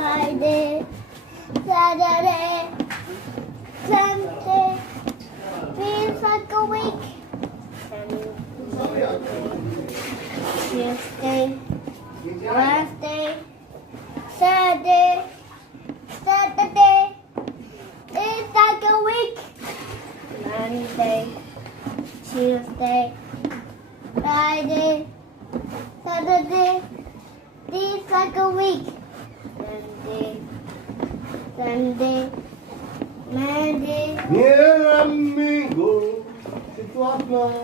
Friday, Saturday, Sunday, feels like a week. Tuesday, Wednesday, Thursday, Saturday, it's like a week. Monday, Tuesday, Friday, Saturday, it's like a week. Monday, Sunday, Monday. Yeah, amigo, se tu hablas.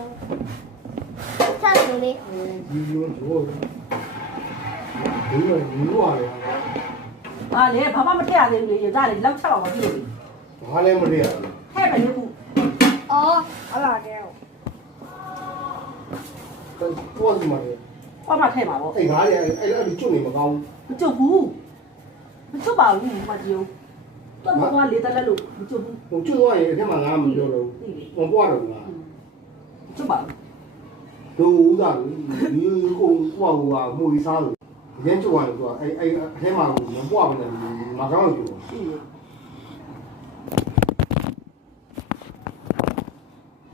Saturday. 아, 네, 밥 한번 태야 돼. 여자를 럭차가 어디로?ဘာလဲမလဲ 해봐 이거. Oh, I like it. တော့ဒီမှာလေ 엄마 해봐 뭐. အဲ့ငါးရအဲ့လိုကျွတ်နေမကောင်း မကျုပ်ဘူးမကျုပ်ပါဘူးမကြည့်ဘူးတော့ဘာကလေတက်လက်လို့မကျုပ်ဘူး ဘူးဟိုကျွတ်သွားရင်အဲ့ထက်မှငါမပြောတော့ဘူးပွားတော့ငါ မကျုပ်ပါဘူး တို့ဦးသားဒီကိုပွားဟိုကမှုကြီးစားလို့ရင်းကျွတ်သွားတယ်သူကအဲ့အထဲမှာမပွားဘူးလေမကောင်းလို့ပြော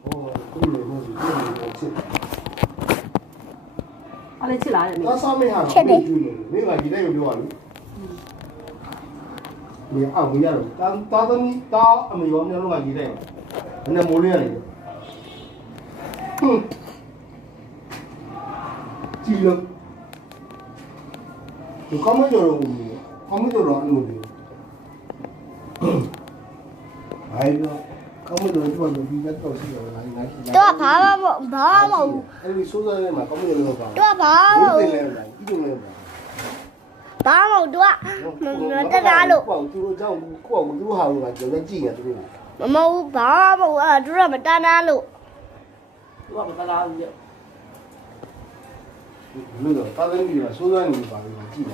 ဟောသူ့လိုမျိုးသူ့လိုချစ် အားလေးချစ်လာတယ် သားစားမရကျွတ်နေနေကဒီတိုင်းပြောရလို့你啊，不要了，打你打没有，你弄个几代，人家没练了，哼，记了，就刚没叫了我们，刚没叫了俺们的，哎呀，刚没叫了就把那比较高兴了，都係跑冇，哎，你说的嘛，刚没叫了吧？都係跑我冇，得来了，一定来了。跑冇都係，唔得打咯，光都这样，光都好了，就在记呀，对不对？冇跑冇啊，都係咪得打咯？ သူကမတလားဘူး 那个打针的了，说让你把那个记来。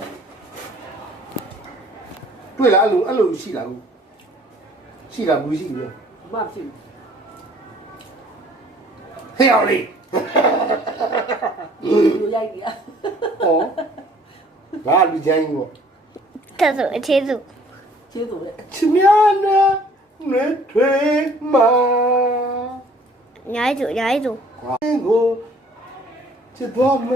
对了，俺路细了，细了不细的， မဖြစ် 黑要嘞。 ဘူးလူရိုက်ကြီး 哦，哪里见过？特殊切组， ကျေးဇူးလေ 吃面呢？那腿嘛，廿一組，我这多么。